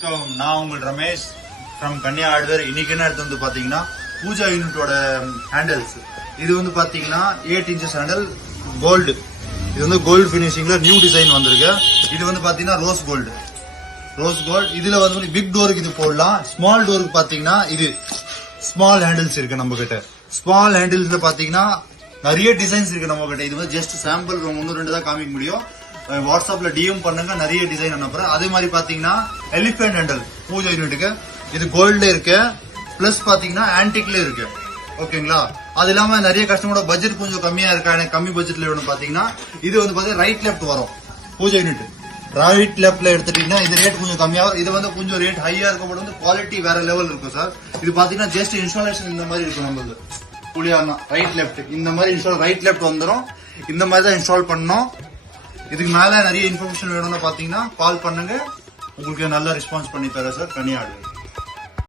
நான் உங்கள் Ramesh from Kanya hardware. இன்னைக்கு என்ன எடுத்து வந்து பாத்தீங்கன்னா பூஜா யூனிட்டோட ஹேண்டில்ஸ். இது வந்து பாத்தீங்கன்னா 8 inches ஹேண்டில் கோல்டு. இது வந்து கோல்டு பினிஷிங்ல நியூ டிசைன் வந்திருக்கு. இது வந்து பாத்தீங்கன்னா ரோஸ் கோல்டு. இதுல வந்து பிக் டோருக்கு இது போடலாம். ஸ்மால் டோருக்கு பாத்தீங்கன்னா இது ஸ்மால் ஹேண்டில்ஸ் இருக்கு நம்ம கிட்ட. ஸ்மால் ஹேண்டில்ஸ்ல பாத்தீங்கன்னா நிறைய டிசைன்ஸ் இருக்கு நம்ம கிட்ட. இது வந்து ஜஸ்ட் சாம்பிள் 1-2 தான் காமிக்க முடியும். வாட்ஸ்அப்ல டிஎம் பண்ணுங்க, நிறைய டிசைன் அனுப்புறேன். அதே மாதிரி பாத்தீங்கன்னா எலிபென்ட் ஹேண்டில் பூஜா யூனிட்டுக்கு இது கோல்ட்ல இருக்கு, பிளஸ் பாத்தீங்கன்னா ஆன்டிக்ல இருக்கு. ஓகேங்களா? அது இல்லாம நிறைய கஸ்டமரோட பட்ஜெட் கொஞ்சம் கம்மியா இருக்கா, எனக்கு கம்மி பட்ஜெட்ல வேணும் பாத்தீங்கன்னா இது வந்து பாத்தீங்கன்னா ரைட் லெஃப்ட் வரும். பூஜா யூனிட் ரைட் லெஃப்ட்ல எடுத்துட்டீங்கன்னா இது ரேட் கொஞ்சம் கம்மியாகும். இது வந்து கொஞ்சம் ரேட் ஹையா இருக்கும், பட் வந்து குவாலிட்டி வேற லெவல் இருக்கும் சார். இது பாத்தீங்கன்னா ஜஸ்ட் இன்ஸ்டாலேஷன் இந்த மாதிரி இருக்கும். நம்மளுக்கு புளியானா ரைட் லெஃப்ட் இந்த மாதிரி இன்ஸ்டால் ரைட் லெஃப்ட் வந்துடும். இந்த மாதிரி தான் இன்ஸ்டால் பண்ணோம். இதுக்கு மேல நிறைய இன்ஃபர்மேஷன் வேணும்னு பாத்தீங்கன்னா கால் பண்ணுங்க, உங்களுக்கு நல்ல ரெஸ்பான்ஸ் பண்ணி தரேன் சார். கன்யா ஹார்ட்வேர்.